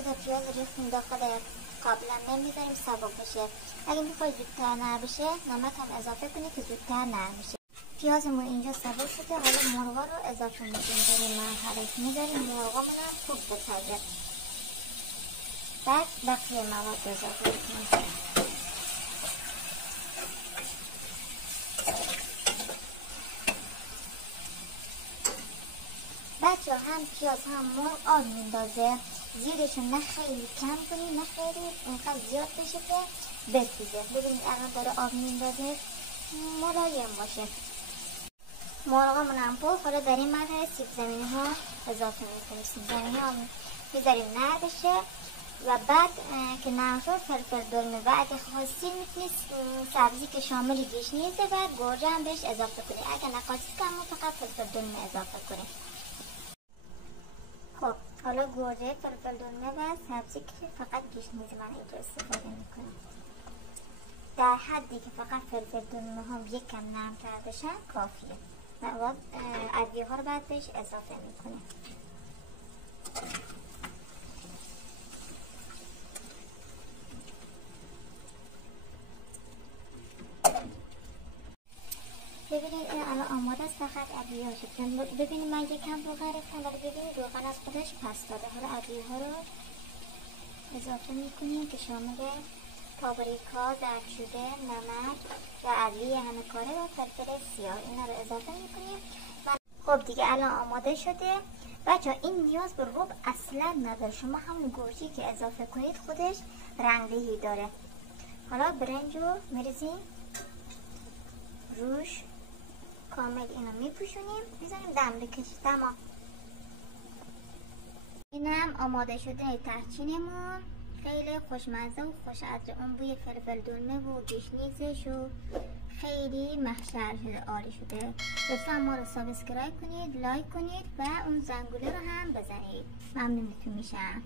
تا پیاز ریختیم داخل قابلم نمیذاریم سبک بشه. اگه میخوای زودتر نرم بشه نمک هم اضافه کنی که زودتر نرم بشه. پیازمون اینجا سبک شده، حالا مرغا رو اضافه میکنیم. داریم مرحله میذاریم مرغامون هم خوب بپزه. بعد بقیه مواد اضافه کنیم. بچه هم پیاز هم مرغ آب میندازه. زیرشو نه خیلی کم کنی نه خیلی اینقدر زیاد بشه که بسیزه. ببینید الان داره آب میندازه، ملایم باشه. مرغامون هم پخت. حالا در این مرحله سیب زمینی ها اضافه میکنیم. سیب زمینی ها میذاریم نرم بشه و بعد که نرم شد فلفل دلمه و اگه خواستید میتونید سبزی که شامل گشنیزه و گوجه هم بهش اضافه کنید. اگه نخواستید که همون فقط فلفل دلمه اضافه کنید. خب حالا گوجه، فلفل دلمه و سبزی که فقط گشنیز من اینجا استفاده میکنم. در حدی که فقط فلفل دلمه هم یک کم نرم‌تر بشن کافیه. و ادویه ها رو بعد بهش اضافه میکنیم. ببینید این الان آماده است. فقط ادویه ها شد. ببینید من یکم روغن ریختم ولی ببینید روغن از خودش پس داده. حالا ادویه ها رو اضافه میکنیم که شامل پاپریکا، زردچوبه، نمک و ادویه همه کاره و فلفل سیاه اینا رو اضافه میکنیم. خب دیگه الان آماده شده. بچه این نیاز به رب اصلا نداره. شما همون گوجه‌ای که اضافه کنید خودش رنگدهی داره. حالا برنج رو میریزیم روش، کامل اینو میپوشونیم، میذاریم دم بکشه. تمام. اینم آماده شده ترچینمون. خیلی خوشمزه و خوش‌عطر. اون بوی فلفل دلمه و گشنیزش و خیلی محشر شده، عالی شده. لطفا ما رو سابسکرایب کنید، لایک کنید و اون زنگوله رو هم بزنید. ممنونتون میشم.